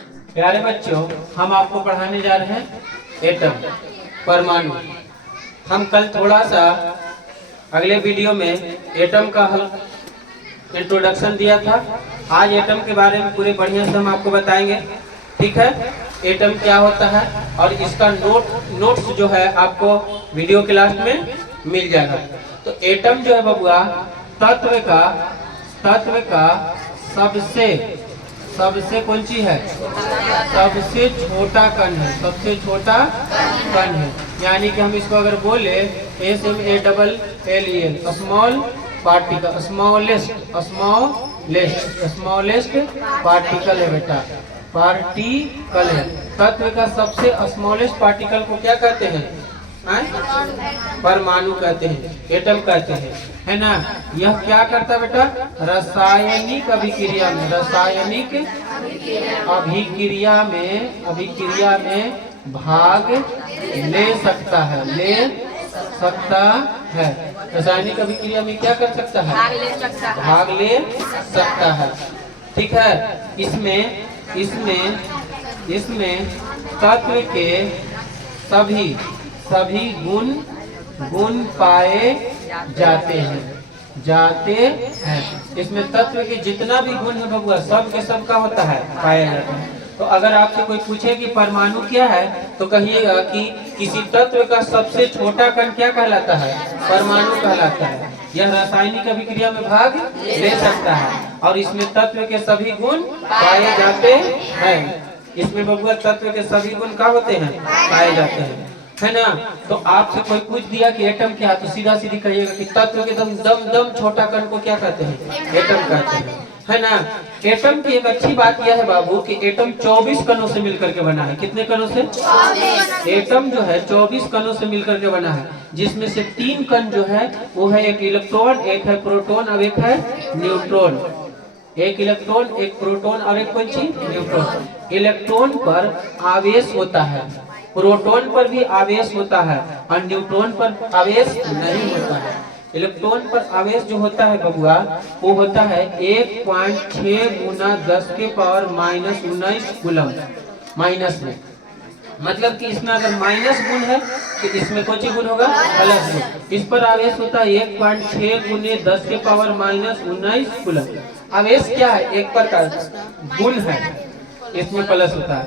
प्यारे बच्चों, हम आपको पढ़ाने जा रहे हैं एटम, परमाणु। हम कल थोड़ा सा अगले वीडियो में एटम का इंट्रोडक्शन दिया था। आज एटम के बारे में पूरे बढ़िया से हम आपको बताएंगे, ठीक है। एटम क्या होता है और इसका नोट्स जो है आपको वीडियो के लास्ट में मिल जाएगा। तो एटम जो है बबुआ, तत्व का सबसे कौन चीज है? सबसे छोटा कण है, सबसे छोटा कण है। यानी कि हम इसको अगर बोले SMALL, small particle, smallest particle है बेटा, पार्टिकल है। तत्व का सबसे स्मॉलेस्ट पार्टिकल को क्या कहते हैं? परमाणु कहते हैं, एटम कहते हैं, है ना। यह क्या करता है बेटा? रासायनिक अभिक्रिया में भाग ले सकता है, रासायनिक अभिक्रिया में क्या कर सकता है? भाग ले सकता है, ठीक है। इसमें तत्व के सभी गुण पाए जाते हैं। इसमें तत्व के जितना भी गुण है बबुआ, सब के सब का होता है, पाया जाता है। तो अगर आपसे कोई पूछे कि परमाणु क्या है, तो कहिएगा कि किसी तत्व का सबसे छोटा कण क्या कहलाता है? परमाणु कहलाता है। यह रासायनिक अभिक्रिया में भाग ले सकता है और इसमें तत्व के सभी गुण पाए जाते हैं। इसमें बबुआ तत्व के सभी गुण क्या होते हैं? पाए जाते हैं, है ना। तो आपसे कोई पूछ दिया कि एटम क्या है, तो सीधा सीधी कहिएगा कि तत्व के दम छोटा कण को क्या कहते हैं? एटम कहते हैं, है ना। एटम की एक अच्छी बात यह है बाबू कि एटम 24 कणों से मिलकर के बना है। कितने कणों से? 24। एटम जो है 24 कणों से मिलकर के बना है, जिसमें से 3 कण जो है वो है एक इलेक्ट्रॉन, एक है प्रोटॉन और एक है न्यूट्रॉन। एक इलेक्ट्रॉन, एक प्रोटॉन और एक कौन चीज? न्यूट्रॉन। इलेक्ट्रॉन पर आवेश होता है, प्रोटॉन पर भी आवेश होता है और न्यूट्रॉन पर आवेश नहीं होता है। इलेक्ट्रॉन पर आवेश जो होता है बबुआ, वो होता है 1.6 गुना 10 के पावर -19 कूलम, माइनस में। मतलब कि इसमें अगर माइनस गुण है तो इसमें कौन सी गुण होगा? प्लस गुण। इस पर आवेश होता है 1.6 गुने 10 के पावर -19 कूलम। आवेश क्या है? एक प्रकार गुण है, इसमें प्लस होता है।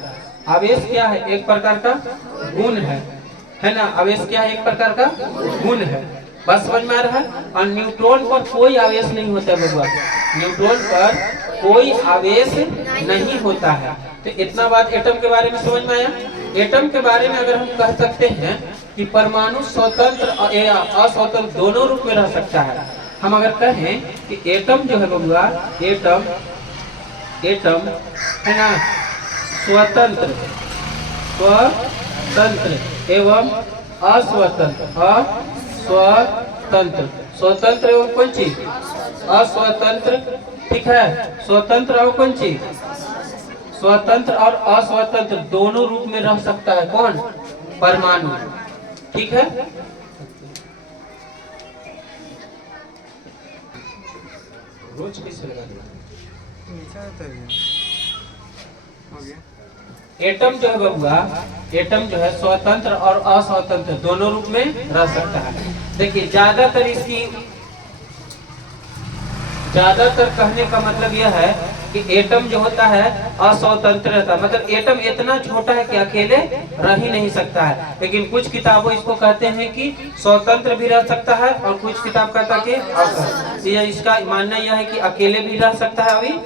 आवेश क्या है? एक प्रकार का गुण है ना। आवेश क्या है? एक प्रकार का गुण है। बस समझ में आ रहा है। और न्यूट्रॉन पर कोई आवेश नहीं होता है बबुआ, न्यूट्रॉन पर कोई आवेश नहीं होता है। तो इतना बात एटम के बारे में समझ में आया। एटम के बारे में अगर हम कह सकते हैं कि परमाणु स्वतंत्र और अस्वतंत्र दोनों रूप में रह सकता है। हम अगर कहें कि एटम जो है बबुआ, एटम है ना, स्वतंत्र एवं अस्वतंत्र, स्वतंत्र एवं कौन चीज? अस्वतंत्र, ठीक है। स्वतंत्र और कौन चीज? स्वतंत्र और अस्वतंत्र दोनों रूप में रह सकता है। कौन? परमाणु, ठीक है। रोज किसे लगा दिया? एटम जो है बबुआ, एटम जो है स्वतंत्र और अस्वतंत्र दोनों रूप में रह सकता है। देखिए ज्यादातर कहने का मतलब यह है कि एटम जो होता है अस्वतंत्र रहता है। मतलब एटम इतना छोटा है कि अकेले रह ही नहीं सकता है। लेकिन कुछ किताबों इसको कहते हैं कि स्वतंत्र भी रह सकता है और कुछ किताब कहता है कि अस्वतंत्र। इसका मानना यह है कि अकेले भी रह सकता है, अभी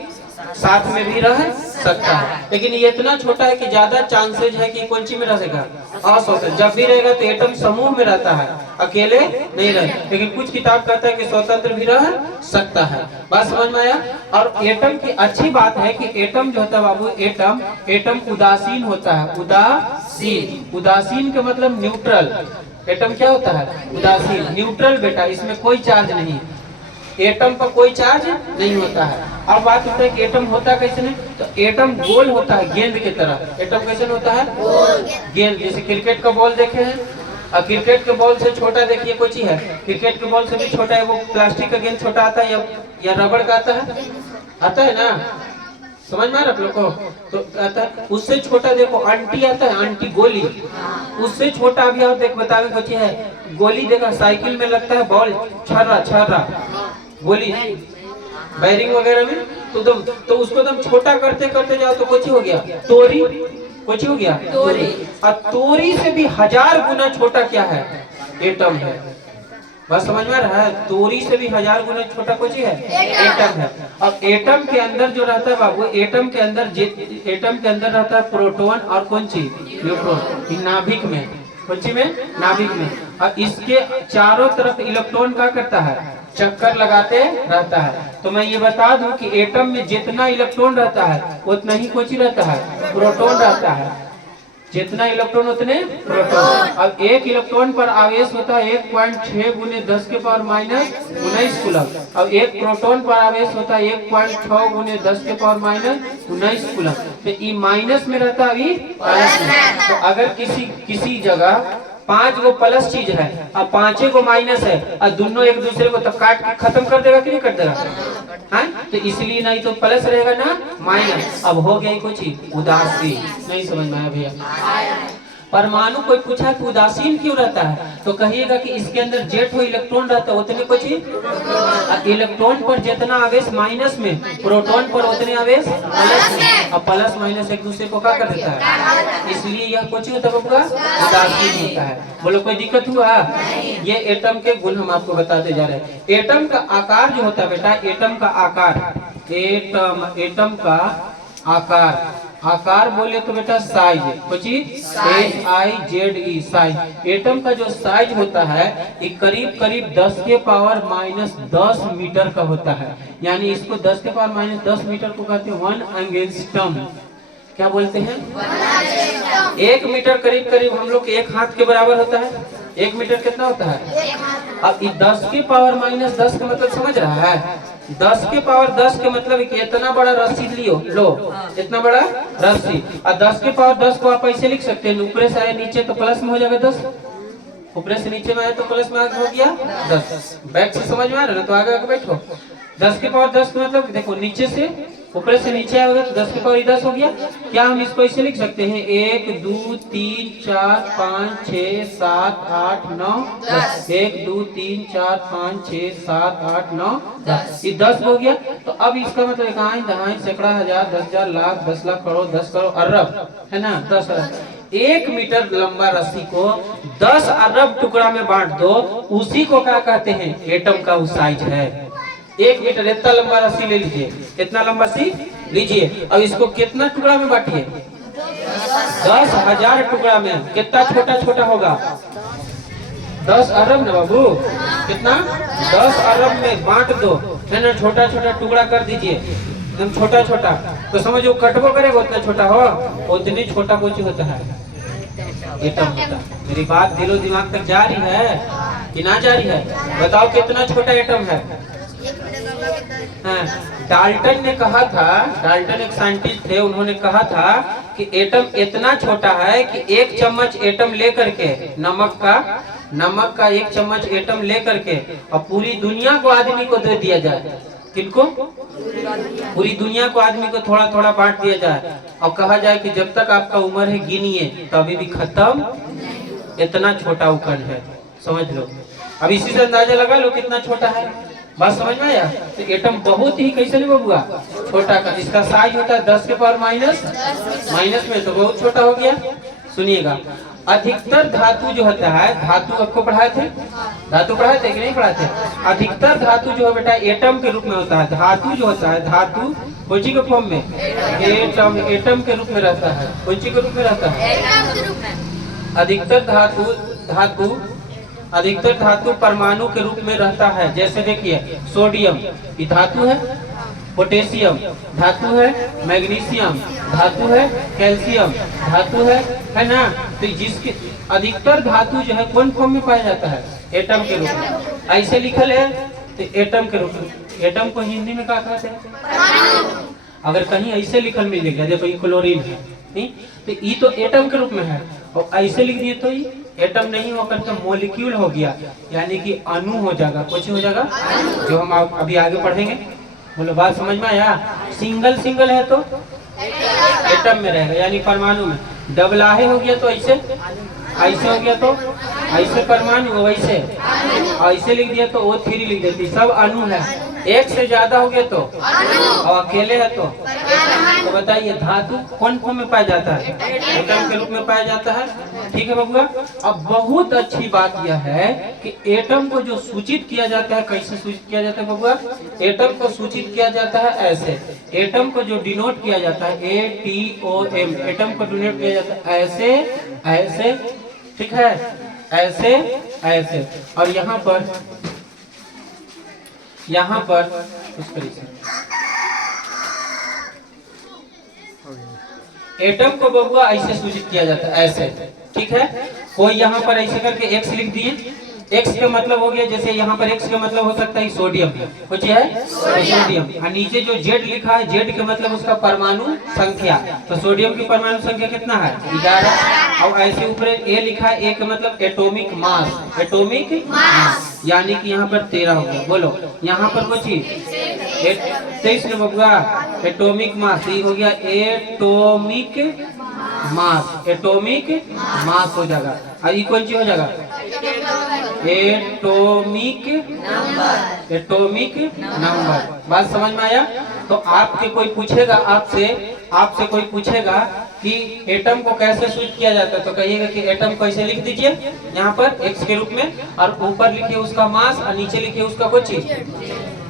साथ में भी रह सकता है। लेकिन ये इतना छोटा है कि ज्यादा चांसेज है कि कौन सी में रह सकेगा? अस्वतंत्र। जब भी रहेगा तो एटम समूह में रहता है, अकेले नहीं रहता। लेकिन कुछ किताब कहता है कि स्वतंत्र भी रह सकता है। बात समझ में आया। और एटम की अच्छी बात है कि एटम जो होता है बाबू, एटम उदासीन होता है। उदासीन का मतलब न्यूट्रल। एटम क्या होता है? उदासीन, न्यूट्रल बेटा। इसमें कोई चार्ज नहीं, एटम पर कोई चार्ज नहीं होता है। अब बात होता है कि एटम होता कैसे नहीं, तो एटम गोल होता है, गेंद की तरह। एटम कैसे होता है? गेंद। जैसे क्रिकेट का बॉल देखे हैं, और क्रिकेट के बॉल से छोटा देखिए कोई चीज है, क्रिकेट के बॉल से भी छोटा है। वो प्लास्टिक का गेंद छोटा आता है या रबड़ का आता है ना। समझ में आ रहा आप लोग को? तो आता है उससे छोटा देखो आंटी आता है, आंटी गोली, उससे छोटा अभी आप देख बतावे कुछ है गोली देखा साइकिल में लगता है बॉल छर्रा छर्रा गोली बैरिंग वगैरह में तो उसको तुम छोटा करते करते जाओ तो कुछ हो गया तोरी, कुछ हो गया तोरी। और तोरी से भी 1000 गुना छोटा क्या है? एटम है। बस समझ में आ रहा है? तोरी से भी 1000 गुना छोटा कुछ है एटम है। अब एटम के अंदर जो रहता है बाबू, एटम के अंदर रहता है प्रोटॉन और कौन चीज न्यूट्रॉन, नाभिक में, कौन चीज में? नाभिक में। और इसके चारों तरफ इलेक्ट्रॉन क्या करता है? चक्कर लगाते रहता है। तो मैं ये बता दूं कि एटम में जितना इलेक्ट्रॉन रहता है उतना ही कुछ रहता है, प्रोटॉन रहता है। जितना इलेक्ट्रॉन उतने प्रोटॉन। अब एक इलेक्ट्रॉन पर आवेश होता है 1.6 गुने 10 के पावर माइनस 19 कूलम। अब एक प्रोटॉन पर आवेश होता है 1.6 गुने 10 के पावर माइनस 19 कूलम। तो ये माइनस में रहता है, अभी प्लस में। तो अगर किसी जगह 5 गो प्लस चीज है और 5 गो माइनस है और दोनों एक दूसरे को तो काट के खत्म कर देगा कि नहीं कर देगा? हाँ? तो इसलिए नहीं तो प्लस रहेगा ना माइनस। अब हो गया कुछ उदासीन, नहीं समझ में आया भैया? परमाणु कोई पूछा कि उदासीन क्यों रहता है तो कहिएगा कि इसके अंदर जेट हो इलेक्ट्रॉन रहता है उतने कुछ इलेक्ट्रॉन पर जितना आवेश माइनस में, प्रोटॉन पर उतने आवेश प्लस में। अब प्लस माइनस एक दूसरे को क्या कर देता है, इसलिए यह कुछ होता है उदासीन होता है। बोलो कोई दिक्कत हुआ? ये एटम के गुण हम आपको बताते जा रहे हैं। एटम का आकार जो होता है बेटा, एटम का आकार, एटम का आकार बोले तो बेटा साइज, कुछ SIZE साइज। एटम का जो साइज होता है ये करीब करीब 10 के पावर माइनस 10 मीटर का होता है। यानी इसको 10 के पावर माइनस 10 मीटर को कहते हैं 1 एंगस्ट्रॉम। क्या बोलते हैं? 1 मीटर करीब करीब हम लोग के 1 हाथ के बराबर होता है। 1 मीटर कितना होता है? अब 10 के पावर माइनस 10 का मतलब समझ रहा है? 10 के पावर 10 के मतलब कि इतना बड़ा रस्सी लो इतना बड़ा रस्सी, और 10 के पावर 10 को आप ऐसे लिख सकते हैं, ऊपर से आए नीचे तो प्लस में हो जाएगा 10, ऊपर से नीचे में आए तो प्लस में हो गया 10। बैक से समझ में आ रहा है ना? तो आगे आगे बैठो। 10 के पावर 10 का मतलब देखो नीचे से ऊपर से नीचे आएगा तो 10 के पावर 10 हो गया। क्या हम इसको ऐसे लिख सकते हैं 1 2 3 4 5 6 7 8 9 10। 1 2 3 4 5 6 7 8 9 10, ये 10 हो गया। तो अब इसका मतलब इकाई दहाई सैकड़ा हजार 10,000 लाख 10 लाख करोड़ 10 करोड़ अरब है ना? 10 अरब। 1 मीटर लंबा रस्सी को 10 अरब टुकड़ा में बांट दो, उसी को क्या कहते हैं? एटम का वो साइज है। 1 मीटर इतना लंबा रस्सी ले लीजिए, इतना लंबा रस्सी लीजिए। अब इसको कितना टुकड़ा में बांटिए? 10,000 टुकड़ा में। कितना छोटा छोटा होगा? 10 अरब ना बाबू, कितना? 10 अरब में बांट दो है ना, छोटा छोटा टुकड़ा कर दीजिए, एकदम छोटा छोटा। तो समझो कटबो करेगा उतना छोटा हो, उतनी छोटा कुछ होता है एटम होता है। मेरी बात दिलो दिमाग तक जा रही है कि ना जा रही है? बताओ कितना छोटा एटम है? हाँ, डाल्टन ने कहा था, डाल्टन एक साइंटिस्ट थे, उन्होंने कहा था कि एटम इतना छोटा है कि 1 चम्मच एटम लेकर के नमक का 1 चम्मच एटम लेकर के और पूरी दुनिया को आदमी को दे दिया जाए। किनको? पूरी दुनिया को आदमी को थोड़ा थोड़ा बांट दिया जाए और कहा जाए कि जब तक आपका उम्र है गिनिए तो अभी भी खत्म। इतना छोटा उपकरण है, समझ लो। अब इसी से अंदाजा लगा लो कितना छोटा है। बात समझ में आया? तो एटम बहुत ही कैसे नहीं हुआ छोटा का, इसका साइज होता है 10 के पावर माइनस में, तो बहुत छोटा हो गया। सुनिएगा, अधिकतर धातु जो होता है, धातु आपको पढ़ाए थे, धातु पढ़ाए थे कि नहीं पढ़ाए थे? अधिकतर धातु जो है बेटा एटम के रूप में होता है। धातु जो होता है, धातु कोची के फॉर्म में एटम के रूप में रहता है। कोची के रूप में रहता है? अधिकतर धातु परमाणु के रूप में रहता है। जैसे देखिए सोडियम ये धातु है, पोटेशियम धातु है, मैग्नीशियम धातु है, कैल्शियम धातु है ना? तो जिसके अधिकतर धातु जो है कौन फॉर्म में पाया जाता है? एटम के रूप में। ऐसे लिखल है तो एटम के रूप में। एटम को हिंदी में क्या कहते हैं? अगर कहीं ऐसे लिखल मिलेगा देखो ये क्लोरीन है, नहीं तो ये तो एटम के रूप में है, और ऐसे लिख दिए तो ये एटम नहीं होकर तो मॉलिक्यूल हो गया, यानी कि अणु हो जाएगा। कुछ हो जाएगा जो हम अभी आगे पढ़ेंगे। बोलो बात समझ में आया। सिंगल सिंगल है तो एटम में रहेगा यानी परमाणु में। डबल आहे हो गया तो ऐसे, ऐसे हो गया तो ऐसे परमाणु, वैसे ऐसे लिख दिया तो O3 लिख देती, सब अणु है। एक से ज्यादा हो गया तो और अकेले है तो बताइए धातु कौन फॉर्म में पाया जाता है? एटम के रूप में पाया जाता है। ठीक है बबुआ। अब बहुत अच्छी बात यह है कि एटम को जो सूचित किया जाता है, कैसे सूचित किया जाता है बबुआ? एटम को सूचित किया जाता है ऐसे, एटम को जो डिनोट किया जाता है ATOM, एटम को डिनोट किया जाता है ऐसे ऐसे, ठीक है, ऐसे ऐसे। और यहाँ पर उस तरीके एटम को बबुआ ऐसे सूचित किया जाता है ऐसे, ठीक है। कोई यहाँ पर ऐसे करके एक्स लिख दिए, एक्स का मतलब हो गया, जैसे यहाँ पर एक्स का मतलब हो सकता है सोडियम, कुछ है सोडियम। और नीचे जो जेड लिखा है, जेड का मतलब उसका परमाणु संख्या, तो सोडियम की परमाणु संख्या कितना है? 11। और ऐसे ऊपर ए लिखा है, ए का मतलब एटॉमिक मास, एटॉमिक मास यानी कि यहाँ पर 13 हो गया। बोलो यहाँ पर कुछ 23 में बबुआ, एटॉमिक मास हो गया, एटॉमिक मास, एटॉमिक मास हो जाएगा। और ये कौन सी हो जाएगा? Atomic number, atomic number. बात समझ में आया? तो आपके कोई पूछेगा, आपसे कोई पूछेगा कि एटम को कैसे सूचित किया जाता है, तो कहिएगा कि एटम को ऐसे लिख दीजिए यहाँ पर एक्स के रूप में, और ऊपर लिखिए उसका मास और नीचे लिखिए उसका कुछ,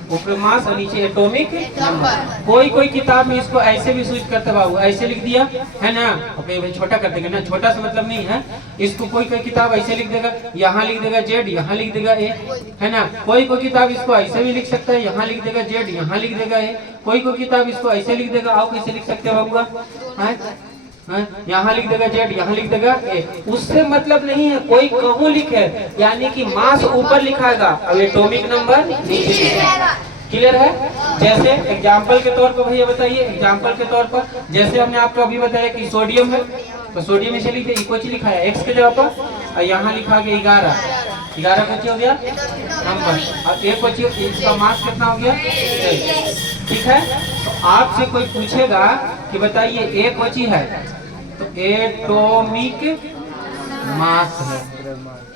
ऊपर मास और नीचे एटॉमिक नंबर। कोई किताब में इसको ऐसे भी सूचित करते बाबू, ऐसे लिख दिया है ना, ओके भाई छोटा कर देंगे ना, छोटा सा मतलब नहीं है इसको। कोई किताब ऐसे लिख देगा, यहाँ लिख देगा जेड, यहाँ लिख देगा ए, है ना। कोई किताब इसको ऐसे भी लिख सकता है, यहाँ लिख देगा जेड, यहाँ लिख देगा ए। कोई किताब इसको ऐसे लिख देगा, आओ कैसे लिख सकते हो बाबूआ, यहाँ लिख देगा जेड, यहाँ लिख देगा ए। उससे मतलब नहीं है, कोई कहूँ लिखे यानी कि मास ऊपर लिखाएगा और एटॉमिक नंबर नीचे लिखेगा। क्लियर है? जैसे एग्जाम्पल के तौर पर भैया बताइए, एग्जाम्पल के तौर पर जैसे हमने आपको अभी बताया कि सोडियम है, तो सोडियम इसे लिखते इक्वल लिखा है एक्स के जगह पर, और यहाँ लिखा गया 11 बच्चे हो गया नंबर, और एक बच्चे इसका मास कितना हो गया? ठीक है। तो आपसे कोई पूछेगा कि बताइए एक बची है, तो एटॉमिक मास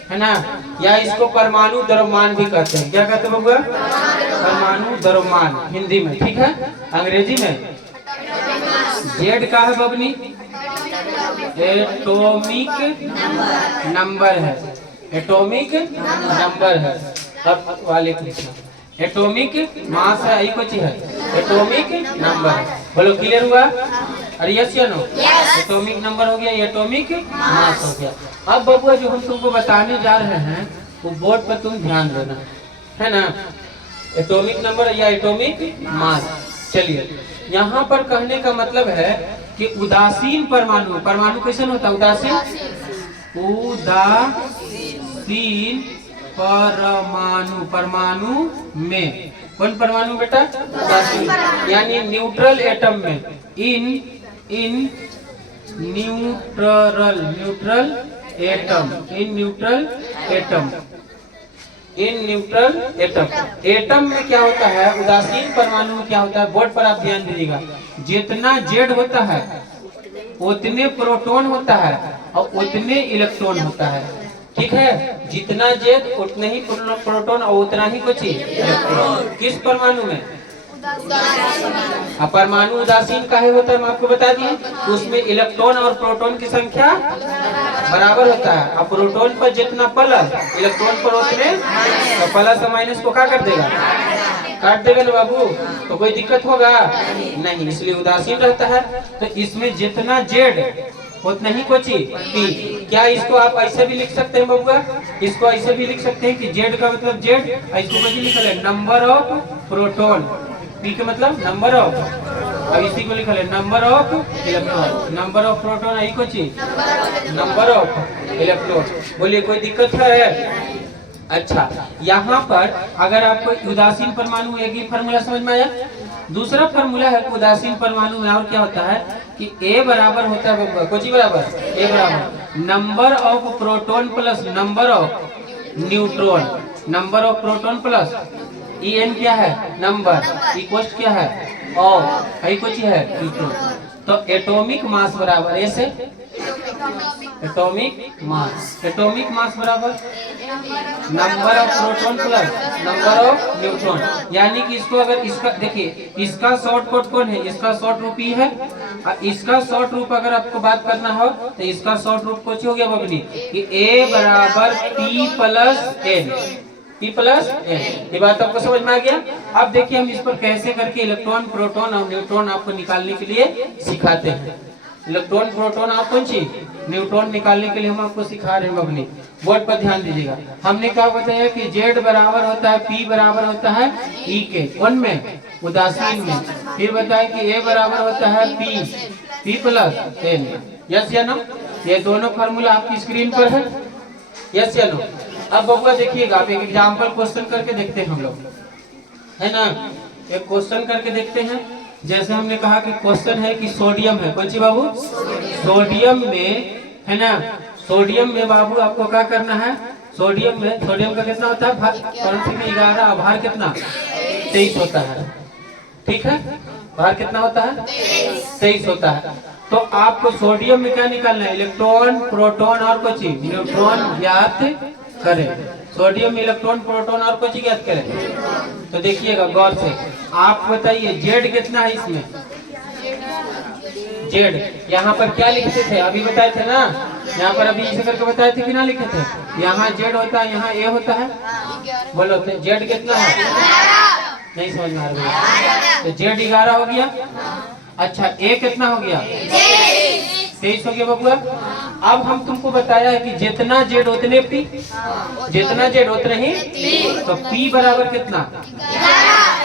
है ना, या इसको परमाणु द्रव्यमान भी कहते हैं। क्या कहते हैं बबुआ? परमाणु द्रव्यमान हिंदी में, ठीक है। अंग्रेजी में जेड का है बबनी, एटॉमिक नंबर है, एटॉमिक नंबर है। अब वाले एटॉमिक मास है, यही कुछ है, एटॉमिक नंबर है। बोलो क्लियर हुआ? अरे यस या नो? एटॉमिक नंबर हो गया, एटॉमिक मास हो गया। अब बबुआ जो हम तुमको बताने जा रहे हैं वो बोर्ड पर तुम ध्यान देना, है ना। एटॉमिक नंबर या एटॉमिक मास। चलिए यहाँ पर कहने का मतलब है कि उदासीन परमाणु, परमाणु कैसे होता है? उदासीन परमाणु, परमाणु में कौन परमाणु बेटा? उदासीन यानी न्यूट्रल एटम में, in neutral atom, in neutral atom. Atom में क्या होता है? उदासीन परमाणु में क्या होता है? बोर्ड पर आप ध्यान दीजिएगा, जितना जेड होता है उतने प्रोटॉन होता है और उतने इलेक्ट्रॉन होता है, ठीक है। जितना जेड उतना ही प्रोटॉन और उतना ही कुछ इलेक्ट्रॉन। किस परमाणु में? परमाणु उदासीन काहे होता है हम आपको बता दिए, उसमें इलेक्ट्रॉन और प्रोटॉन की संख्या बराबर होता है। अब प्रोटॉन पर जितना प्लस, इलेक्ट्रॉन पर उतने, तो प्लस और माइनस को क्या कर देगा? काट देगा ना बाबू। तो कोई दिक्कत होगा नहीं, इसलिए उदासीन रहता है। तो इसमें जितना जेड उतना ही कुछ पी। क्या इसको आप ऐसे भी लिख सकते हैं बबुआ? इसको ऐसे भी लिख सकते हैं कि जेड का मतलब जेड, इसको कुछ लिखा है नंबर ऑफ प्रोटॉन, पी का मतलब नंबर ऑफ, अब इसी को लिखा है number of electron, number of proton यही कुछ नंबर ऑफ इलेक्ट्रॉन। बोलिए कोई दिक्कत है? अच्छा, यहाँ पर अगर आपको उदासीन परमाणु, एक ही फार्मूला समझ में आया। दूसरा फार्मूला है उदासीन परमाणु में और क्या होता है कि ए बराबर होता है कुछ बराबर, ए बराबर number of proton plus number of neutron, number of proton plus E N क्या है? नंबर। ई कोस्ट क्या है? और आई कुछ है न्यूट्रॉन। तो एटॉमिक मास बराबर ऐसे एटॉमिक मास बराबर number of proton plus number of neutron. यानी कि इसको अगर इसका देखिए, इसका शॉर्ट कोड कौन है? इसका शॉर्ट रूप ई है। इसका शॉर्ट रूप अगर आपको बात करना हो तो इसका शॉर्ट रूप कुछ हो गया बबनी कि ए बराबर P plus N. P plus N. ये बात आपको समझ में आ गया? अब देखिए हम इस पर कैसे करके इलेक्ट्रॉन प्रोटॉन और न्यूट्रॉन आपको निकालने के लिए सिखाते हैं। इलेक्ट्रॉन प्रोटॉन और कौन सी न्यूट्रॉन निकालने के लिए हम आपको सिखा रहे हैं बबनी। बोर्ड पर ध्यान दीजिएगा। हमने क्या बताया कि जेड बराबर होता है पी बराबर होता है ई के कौन में? उदासीन में। फिर बताया कि ए बराबर होता है पी प्लस एन। यस या नो? ये दोनों फार्मूला आपकी स्क्रीन पर है। यस या नो? अब बबुआ देखिएगा, आप एक एग्जाम्पल क्वेश्चन करके देखते हैं हम लोग, है ना? एक क्वेश्चन करके देखते हैं। जैसे हमने कहा कि क्वेश्चन है कि सोडियम है, कौन सी बाबू? सोडियम में, है ना? सोडियम में बाबू आपको क्या करना है? सोडियम का कितना होता है? 11। भार कितना? 23 होता है। ठीक है, भार कितना होता है? 23 होता है। तो आपको सोडियम में क्या निकालना है? इलेक्ट्रॉन प्रोटॉन और कुछ न्यूट्रॉन ज्ञात करें। सोडियम में इलेक्ट्रॉन प्रोटॉन और कुछ ज्ञात करें। तो देखिएगा गौर से, आप बताइए जेड कितना है इसमें? जेड यहाँ पर क्या लिखते थे? अभी बताए थे ना, यहाँ पर अभी इसे करके बताए थे कि ना लिखे थे? यहाँ जेड होता है, यहाँ ए होता है। बोलो तो जेड कितना है? नहीं समझ में आ रहा? तो जेड 11 हो गया। अच्छा ए कितना हो गया? 23 हो गया बबुआ। अब हम तुमको बताया है कि जितना जेड उतने पी, जितना जेड उतने ही। तो पी बराबर कितना?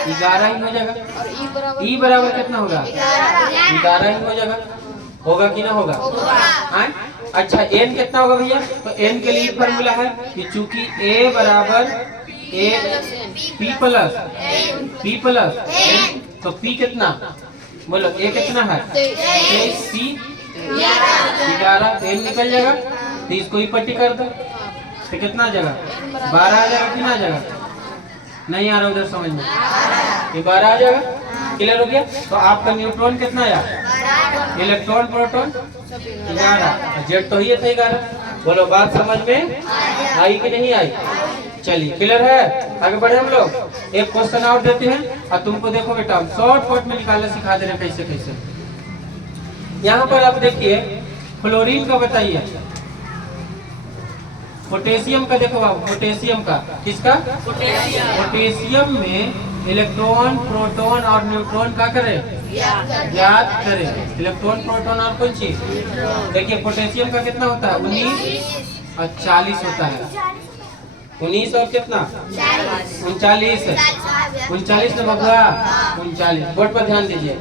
11 ही हो जाएगा। ई बराबर कितना होगा? 11 ही हो जाएगा। होगा कि ना होगा? अच्छा एन कितना होगा भैया? तो एन के लिए फॉर्मूला है कि चूंकि ए बराबर पी प्लस एन, तो पी कितना? बोलो ए कितना है? पी 11। एन निकल जाएगा तो इसको ही पट्टी कर दो तो कितना आ जाएगा? 12 आ जाएगा कि ना आ जाएगा? नहीं आ रहा उधर समझ में? ये 12 आ जाएगा। क्लियर हो गया? तो आपका न्यूट्रॉन कितना आया? Electron proton 11। जेड तो ही है 11। बोलो बात समझ में आई कि नहीं आई? चलिए क्लियर है? आगे बढ़े हम लोग। एक क्वेश्चन और देते हैं और तुमको देखो बेटा हम शॉर्टकट में निकालना सिखा दे रहे कैसे कैसे। यहाँ पर आप देखिए फ्लोरीन का बताइए, पोटेशियम का देखो बाबू, पोटेशियम का किसका? पोटेशियम में इलेक्ट्रॉन प्रोटॉन और न्यूट्रॉन का करें? ज्ञात करें। इलेक्ट्रॉन प्रोटॉन और कौन चीज? देखिए पोटेशियम का कितना होता है? 19 और 40 होता है। 19 और कितना? 39। 39 ना बबुआ? 39। बोर्ड पर ध्यान दीजिए।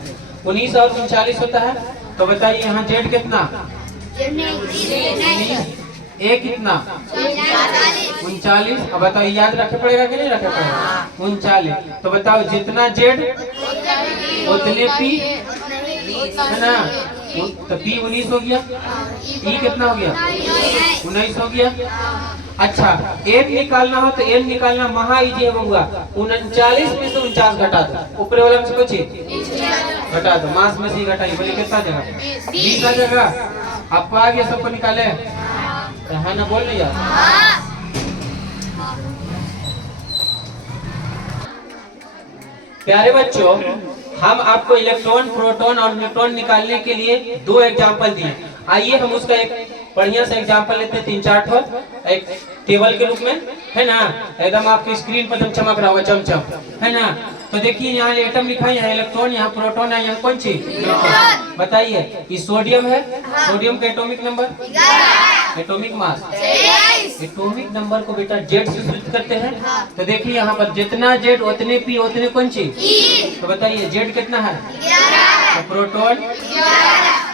19 और 39 होता है। तो बताइए यहाँ जेड कितना? 19। ए कितना? 39। अब बताओ याद रखे पड़ेगा कि नहीं रखे पड़ेगा? 39। तो बताओ जितना जेड उतने पी, है ना? तो पी 19 हो गया। ई कितना हो गया? 19 हो गया। अच्छा एन निकालना हो तो एन निकालना महा इजी है बबुआ। 39 में से 49 घटा दो, ऊपर वाला में से कुछ घटा दो, मास में से ही घटाइए। बोले कितना जगह? 20 आ जाएगा। आपको आ गया? सबको निकाले? है ना? बोल नहीं यार। प्यारे बच्चों, हम आपको इलेक्ट्रॉन प्रोटॉन और न्यूट्रॉन निकालने के लिए 2 एग्जाम्पल दिए। आइए हम उसका एक बढ़िया सा एग्जाम्पल लेते हैं, 3-4 ठो एक टेबल के रूप में, है ना? एकदम आपकी स्क्रीन पर चमक रहा होगा, चमचम, है ना? तो देखिए यहाँ एटम लिखा है, यहाँ इलेक्ट्रॉन, यहाँ प्रोटॉन है, यहाँ कौन सी? बताइए। ये सोडियम है। सोडियम का atomic number, atomic mass, atomic number को बेटा जेड से सूचित करते हैं। तो देखिए यहाँ पर जितना जेड उतने पी उतने कौन सी? तो बताइए जेड कितना है? तो प्रोटॉन,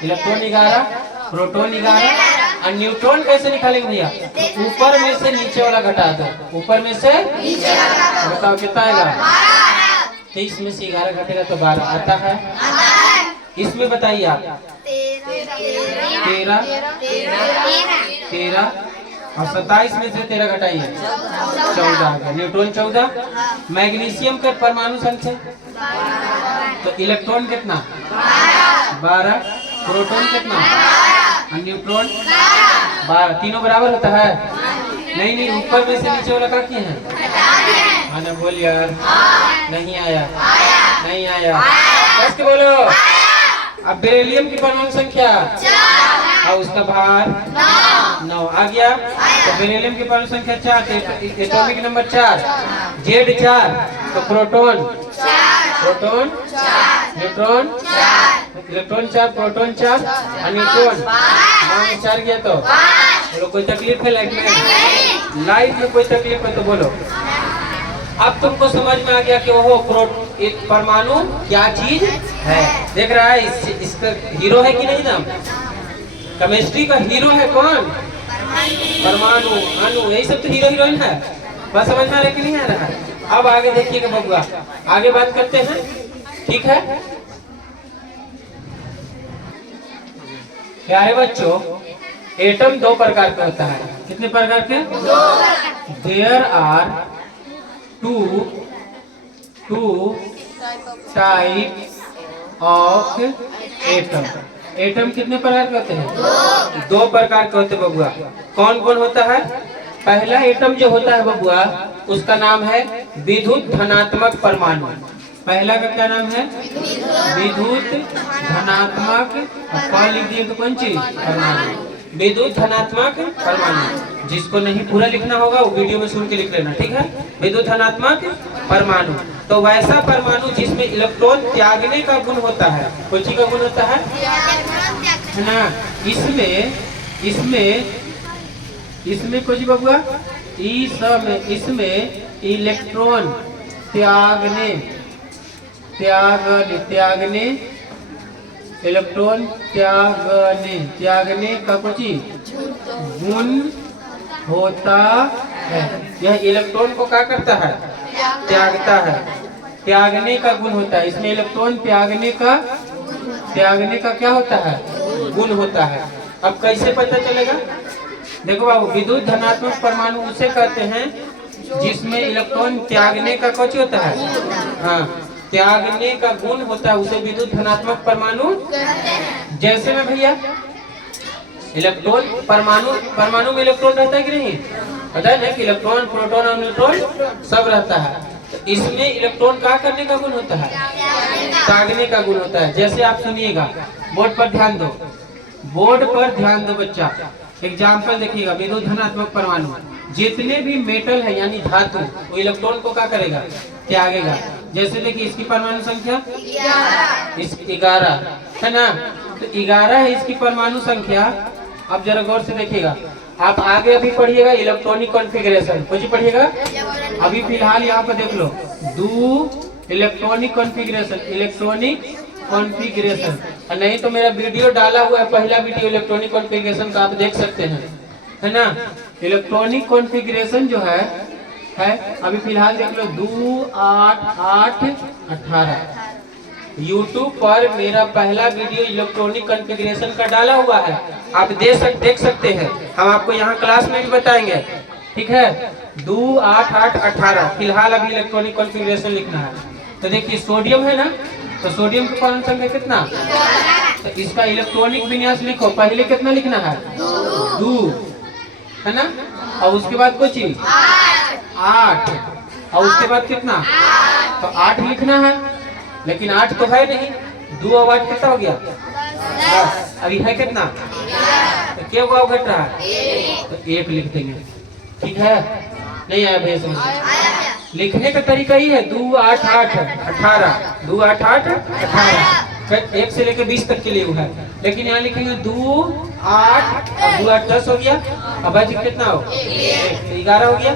इलेक्ट्रॉन 11, प्रोटॉन 11। और न्यूट्रॉन कैसे निकालेंगे भैया? ऊपर में से नीचे वाला घटा दो, ऊपर में से नीचे वाला। बताओ कितना आएगा? 23 में से 11 घटेगा तो 12 आता है। इसमें बताइए आप 13, और 27 में से 13 घटाइए 14 आ गया। न्यूट्रॉन 14। मैग्नीशियम का परमाणु संख्या तो इलेक्ट्रॉन कितना 12, प्रोटॉन कितना और न्यूट्रॉन 12। तीनों बराबर होता है? नहीं, ऊपर में से नीचे वाला का किए हैं? आना बोल यार। नहीं आया, नहीं आया। बस के बोलो। अब बेरिलियम की परमाणु संख्या और उसका भार 9 आ गया। तो बेरिलियम की परमाणु संख्या 4, एटॉमिक नंबर 4, जेड 4। तो प्रोटॉन न्यूट्रॉन इलेक्ट्रॉन 4, प्रोटॉन 4 और न्यूट्रॉन 9 में 4 गया। तो बोलो कोई तकलीफ है लाइफ में? लाइफ में कोई तकलीफ है तो बोलो। अब तुमको समझ में आ गया कि वो एक परमाणु क्या चीज है। देख रहा है इसका हीरो है कि नहीं नाम? केमिस्ट्री का हीरो है कौन? परमाणु, अणु, यही सब तो हीरो हीरोइन है। बस समझ में आ रहा है कि नहीं आ रहा है? अब आगे देखिएगा बबुआ, आगे बात करते हैं, ठीक है प्यारे बच्चों। एटम 2 प्रकार का होता है। कितने प्रकार के? 2। There are two type of atom. Atom कितने प्रकार के होते हैं? 2 प्रकार के होते हैं बबुआ। कौन कौन होता है? पहला एटम जो होता है बबुआ उसका नाम है विद्युत धनात्मक परमाणु। पहला का क्या नाम है? विद्युत धनात्मक। कौन लिख दिए तो कौन चीज? परमाणु। विद्युत धनात्मक परमाणु। जिसको नहीं पूरा लिखना होगा वो वीडियो में सुन के लिख लेना, ठीक है? विद्युत धनात्मक परमाणु तो वैसा परमाणु जिसमें इलेक्ट्रॉन त्यागने का गुण होता है। कोई चीज का गुण होता है ना? इसमें कुछ बबुआ इसमें इलेक्ट्रॉन त्यागने इलेक्ट्रॉन त्यागने का कुछ गुण होता है। यह इलेक्ट्रॉन को क्या करता है? त्यागता है। त्यागने का गुण होता है। इसमें इलेक्ट्रॉन त्यागने का क्या होता है? गुण होता है। अब कैसे पता चलेगा? देखो बाबू, विद्युत धनात्मक परमाणु उसे कहते हैं जिसमें इलेक्ट्रॉन त्यागने का कुछ होता है। हाँ, त्यागने का गुण होता है, उसे विद्युत धनात्मक परमाणु। जैसे में भैया इलेक्ट्रॉन परमाणु में इलेक्ट्रॉन रहता है कि नहीं? पता है ना कि इलेक्ट्रॉन, प्रोटॉन और न्यूट्रॉन सब रहता है। तो इसमें इलेक्ट्रॉन क्या करने का गुण होता है? त्यागने का गुण होता है। जैसे आप सुनिएगा, बोर्ड पर ध्यान दो बच्चा। एग्जाम्पल देखिएगा, विद्युत धनात्मक परमाणु जितने भी मेटल है यानी धातु वो इलेक्ट्रॉन को क्या करेगा? त्यागेगा। जैसे देखिए इसकी परमाणु संख्या 11 है ना? तो 11 है इसकी परमाणु संख्या। अब जरा गौर से देखिएगा, आप आगे अभी पढ़िएगा इलेक्ट्रॉनिक कॉन्फ़िगरेशन। कुछ पढ़िएगा अभी फिलहाल यहाँ पर देख लो, 2 इलेक्ट्रॉनिक कॉन्फ़िगरेशन। नहीं तो मेरा वीडियो डाला हुआ है, पहला वीडियो इलेक्ट्रॉनिक कॉन्फ़िगरेशन का, आप देख सकते हैं, है ना? इलेक्ट्रॉनिक कॉन्फ़िगरेशन जो है अभी फिलहाल देख लो 2, 8, 8, 18। YouTube पर मेरा पहला वीडियो इलेक्ट्रॉनिक कॉन्फ़िगरेशन का डाला हुआ है, आप देख सकते हैं। हम आपको यहाँ क्लास में भी बताएंगे, ठीक है? 2, 8, 8, 18 फिलहाल अभी इलेक्ट्रॉनिक कॉन्फ़िगरेशन लिखना है। तो देखिए सोडियम है ना, तो सोडियम की परमाणु संख्या कितना? तो इसका इलेक्ट्रॉनिक विन्यास लिखो। पहले कितना लिखना है? 2 है ना? और उसके बाद कुछ 8 और उसके बाद कितना? तो 8 लिखना है, लेकिन 8 तो है नहीं। 2 और 8 कितना हो गया? 10। अभी है कितना? तो क्या हुआ घट रहा है? तो 1 लिख देंगे, ठीक है? नहीं आया भैया समझ? लिखने का तरीका ही है 2, 8, 8, 18। 2, 8, 8, 18 1 से लेकर 20 तक के लिए हुआ है। लेकिन यहाँ लिखेंगे 2, 8, 2, 8, 10 हो गया। अब भाई कितना हो? 11 हो गया।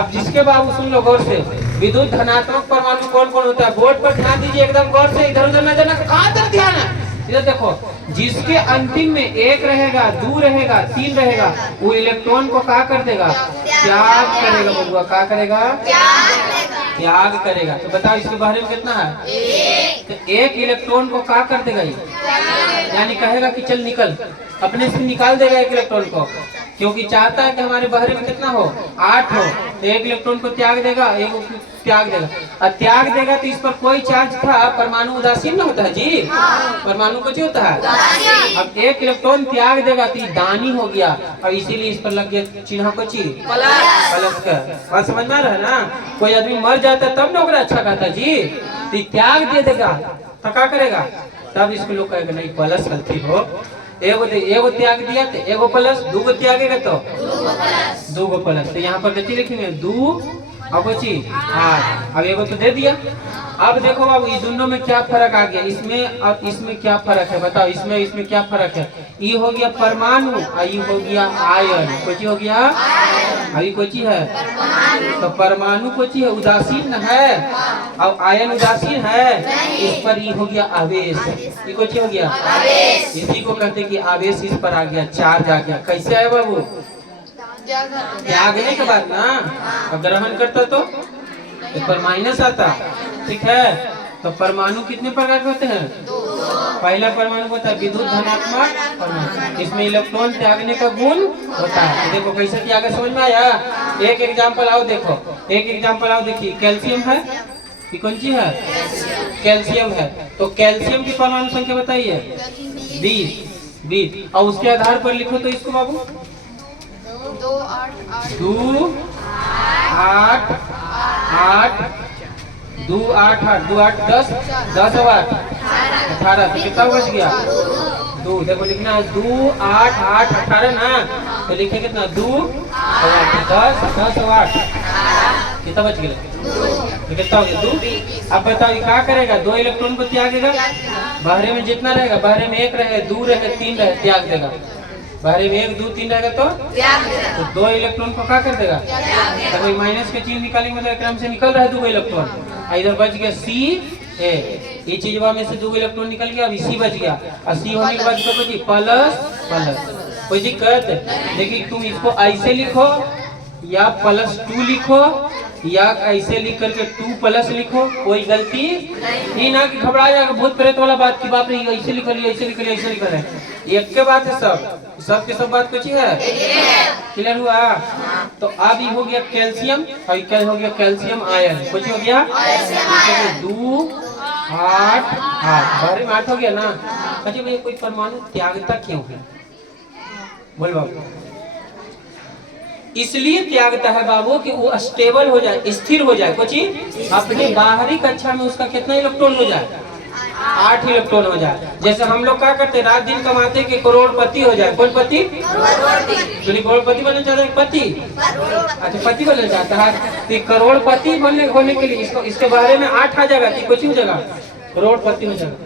अब जिसके बाबू सुन लो गौर से, विद्युत धनात्मक परमाणु कौन कौन होता है? बोर्ड पर ध्यान दीजिए एकदम गौर से, इधर उधर न जाना। कहाँ तक ध्यान है? इधर देखो, जिसके अंतिम में 1 रहेगा, 2 रहेगा, 3 रहेगा, वो इलेक्ट्रॉन को क्या कर देगा? त्याग करेगा बबुआ। क्या करेगा? त्याग करेगा। तो बताओ इसके बारे में कितना है? तो 1 इलेक्ट्रॉन को क्या कर देगा? यानी कहेगा कि चल निकल, अपने से निकाल देगा 1 इलेक्ट्रॉन को। क्योंकि चाहता है कि हमारे बाहरी में कितना हो, 8 हो। तो एक इलेक्ट्रॉन को त्याग देगा, एक को त्याग देगा, और त्याग देगा तो इस पर कोई चार्ज था, परमाणु उदासीन न होता है जी। परमाणु कुछ होता है। अब एक इलेक्ट्रॉन त्याग देगा तो दानी हो गया, और इसीलिए इस पर लग गया चिन्ह को ची प्लस का। बात समझ में आ रहा है ना। कोई आदमी मर जाता है तब ना अच्छा कहता जी, तो त्याग दे देगा तो क्या करेगा, तब इसको लोग कहेगा नहीं प्लस गलती हो। एगो त्याग दिया तो एगो प्लस, दूगो त्यागेगा तो दूगो प्लस। तो यहाँ पर कितनी लिखेंगे, 2 अब 8। अब एगो तो दे दिया। अब देखो बाबू ये दोनों में क्या फर्क आ गया, इसमें और इसमें क्या फर्क है बताओ। इसमें क्या फर्क है, ये हो गया परमाणु और ये हो गया आयन। कोची हो गया, अभी कोची है तो परमाणु कोची है, उदासीन है, और आयन उदासीन है। इस पर ये हो गया आवेश, ये कोची हो गया आवेश। इसी को कहते कि आवेश इस पर आ गया, चार्ज आ गया। कैसे आया बाबू, त्यागने के बाद ना, और ग्रहण करता तो इस पर माइनस आता। ठीक है, तो परमाणु कितने प्रकार के होते हैं, पहला परमाणु होता है विद्युत धनात्मक परमाणु, इसमें इलेक्ट्रॉन त्यागने का गुण होता है। तो देखो कैसे त्यागा, समझ में आया। एक एग्जाम्पल आओ देखो, एक एग्जाम्पल आओ देखिए। कैल्शियम है, ये कौन सी है, कैल्शियम है। तो कैल्शियम की परमाणु संख्या बताइए, 20। और उसके आधार पर लिखो तो इसको बाबू 2 8 8 2 8 8 2 8 10 10 और 8 18। तो कितना बच गया, 2। देखो लिखना है 2 8 8 18 ना, तो लिखे कितना 2 और 8 10 10 और 8 कितना बच गया, तो कितना हो गया 2। अब बताओ ये क्या करेगा, 2 इलेक्ट्रॉन को त्यागेगा। बाहरी में जितना रहेगा, बाहरी में 1 रहे, 2 रहे, 3 रहे, त्याग देगा। बाहरी में 1 2 3 रहेगा तो 2 इलेक्ट्रॉन को क्या कर देगा, तो माइनस के चिन्ह निकालेंगे, मतलब क्रम से निकल रहा है 2 इलेक्ट्रॉन। इधर बच गया CA, ये चीज में से 2 इलेक्ट्रॉन निकल गया, अब C बच गया। और C होने के बाद तो कुछ प्लस। कोई दिक्कत, देखिए तुम इसको ऐसे लिखो या +2 लिखो, या ऐसे लिख करके 2 प्लस लिखो, कोई गलती नहीं ना कि घबरा जाएगा भूत प्रेत वाला बात की, बाप रे ऐसे लिख लिया, ऐसे लिख लिया, ऐसे लिख रहे हैं। एक के बात है, सब के सब बात कुछ ही है। क्लियर हुआ। तो अब ये हो गया कैल्शियम, और क्या हो गया कैल्शियम आयन। कुछ हो गया 2 8 8, बारे में 8 हो गया ना। अच्छा भैया कोई परमाणु त्यागता क्यों है, बोल बाबू। इसलिए त्यागता है बाबू कि वो स्टेबल हो जाए, स्थिर हो जाए। कुछ अपने बाहरी कक्षा में उसका कितना इलेक्ट्रॉन हो जाए, 8 इलेक्ट्रॉन हो जाए। जैसे हम लोग क्या करते, रात दिन कमाते कि करोड़पति हो जाए। कौन पति, करोड़पति बनना चाहता है, पति, अच्छा पति बनना चाहता है, तो करोड़पति बनने होने के लिए इसको इसके बारे में 8 आ जाएगा कि कुछ हो जाएगा, करोड़पति हो जाएगा।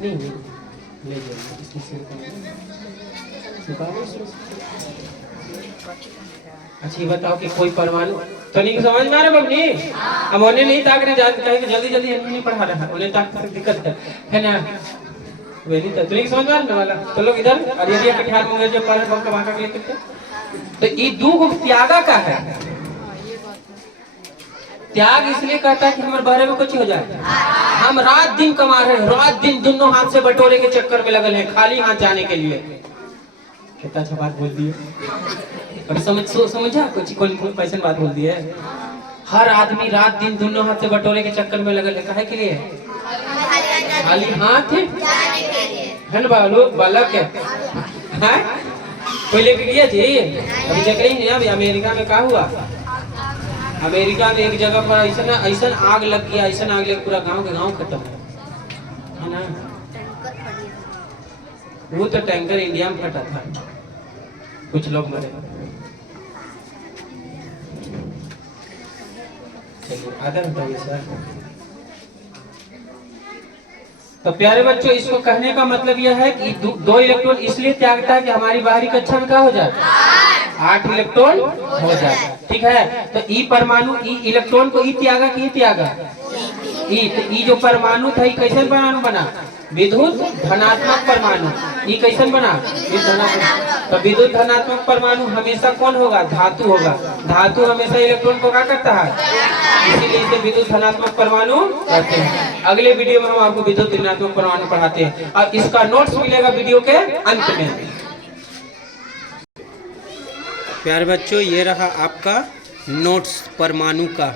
नहीं ले अच्छा बताओ कि कोई परमाणु तो नहीं समझ में आ रहा बबनी। हम उन्हें नहीं ताक रहे, कहेंगे जल्दी जल्दी नहीं पढ़ा रहा है, उन्हें ताक दिक्कत है ना, वही नहीं तो नहीं समझ में आने वाला। तो लोग इधर अरिया के ख्याल में जो पर बम का भागा के लेते, तो ये 2 को त्यागा का है। त्याग इसलिए कहता है कि हमारे बारे में कुछ हो जाए। हम रात दिन कमा रहे हैं, रात दिन दोनों हाथ से बटोरे के चक्कर में लगल है, खाली हाथ जाने के लिए। कितना अच्छा बात बोल दिए, और समझा कुछ कौन पैसे बात बोल दी है। हर आदमी रात दिन दोनों हाथ से बटोरे के चक्कर में लगल है, काहे के लिए, खाली हाथ है ना लोग बालक है। कोई लेके गया जी, अभी देख रही है। अभी अमेरिका में क्या हुआ, अमेरिका में एक जगह पर ऐसा आग लग गया, ऐसा आग लग पूरा गांव के गांव खत्म है ना। वो तो टैंकर इंडिया में फटा था, कुछ लोग मरे। आदर बताइए सर। तो प्यारे बच्चों, इसको कहने का मतलब यह है कि 2 इलेक्ट्रॉन इसलिए त्यागता है कि हमारी बाहरी कक्षा में क्या हो जाए, 8 इलेक्ट्रॉन हो जाए। ठीक है, तो ई परमाणु ई इलेक्ट्रॉन को ई त्यागा कि ई त्यागा, ई। तो ई जो परमाणु था, कैसे परमाणु बना, विद्युत धनात्मक परमाणु। ये कैसन बना, विद्युत धनात्मक। तो विद्युत धनात्मक परमाणु हमेशा कौन होगा, धातु होगा। धातु हमेशा इलेक्ट्रॉन को क्या करता है, इसीलिए इसे विद्युत धनात्मक परमाणु कहते हैं। अगले वीडियो में हम आपको विद्युत धनात्मक परमाणु पढ़ाते हैं, और इसका नोट्स मिलेगा वीडियो के अंत में। प्यारे बच्चों, ये रहा आपका नोट्स परमाणु का।